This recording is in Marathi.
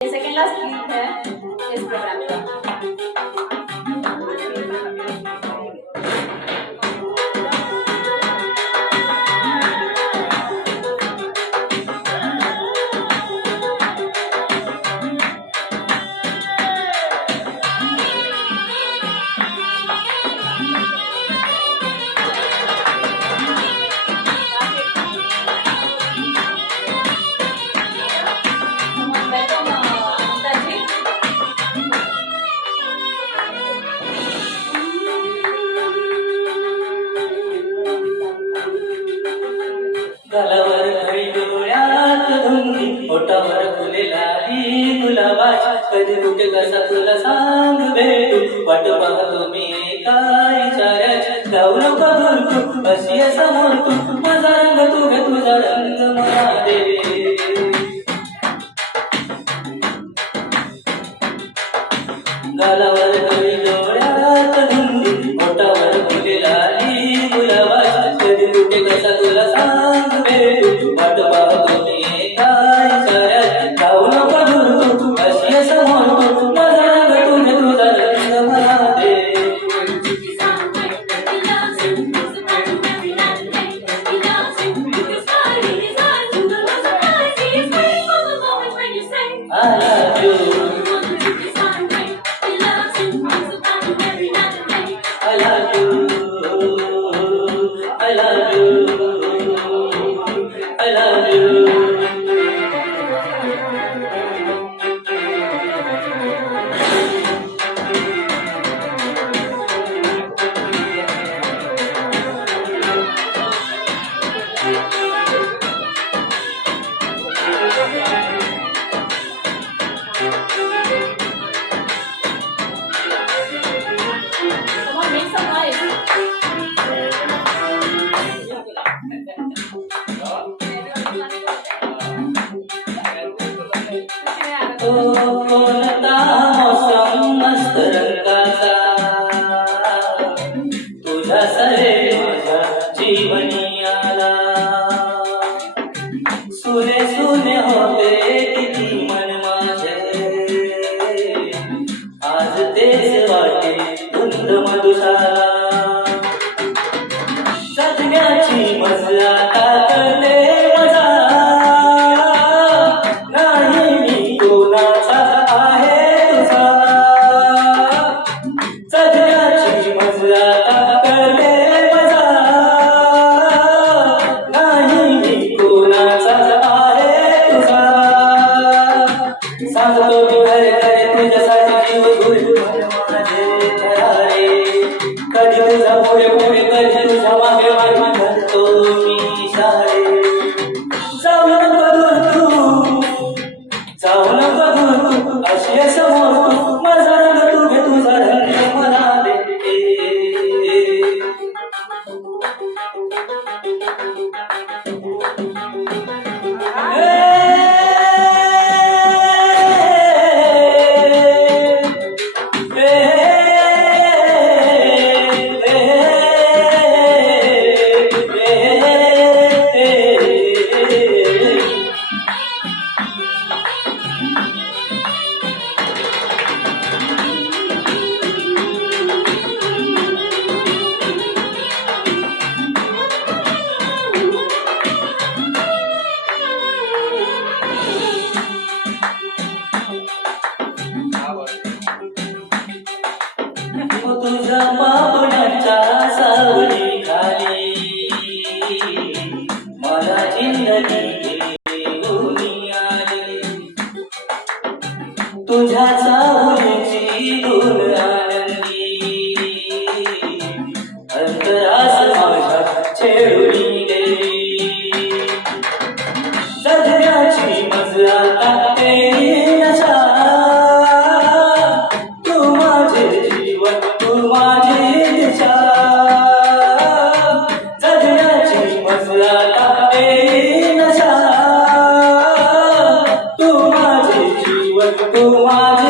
ये सेकेंड लास्ट गीत है इस प्रोग्राम का। गलावर घडी डोळ्यात धुंदी ओठावर फुले लाली गुलाबाची कधी कुठे कसा तुला सांग भेटू वाट पाहतो मी एका इशाऱ्याची जाऊ नको दूर तू अशी समोर तू माझा रंग तू घे तुझा रंग मला दे गलावर घडी डोळ्यात धुंदी ओठावर फुले लाली गुलाबाची कधी कुठे कसा तुला सांग भेटू वाट पाहतो मी एका इशाऱ्यात जाऊ नको दूर तू अशी समोर तू माझा रंग तू घे तुझा रंग मला दे I love you. I love you. I love you. I love you. Come on, make some noise. तो कोणता मौसम मस्त रंगाचा तुझा सरे माझ्या जीवनी आला सुने सुने होते किती मन माझे आज तेच वाटे धुंद मधुशाला जगण्याची मजा कळते मजा नाही मी कोणाचा आहे तुझा जगण्याची मजा कळते मजा नाही मी कोणाचा आहे तुझा सांगतो मी खरे खरे तुझ्यासाठी जीव गुरु माझे करारे कधी तुझा पुढे पुढे कधी तुझ्या मागे मागे घालतो मी शाळे जाऊ नको दूर तू जाऊ नको दूर तू अशी समोर तू माझा रंग तू घे तुझा रंग मला दे तुझ्या पापण्याच्या सावली खाली मला जिंदगी घेऊन आली तुझ्या सावलीची धूल आनंदी अंतरास माझ्या छेडून गेली जगण्याची मजा टाकते नशा तू माझे जीवन तू माझी दिशा जगण्याची मजा टाकते नशा तू माझे जीवन तू माझी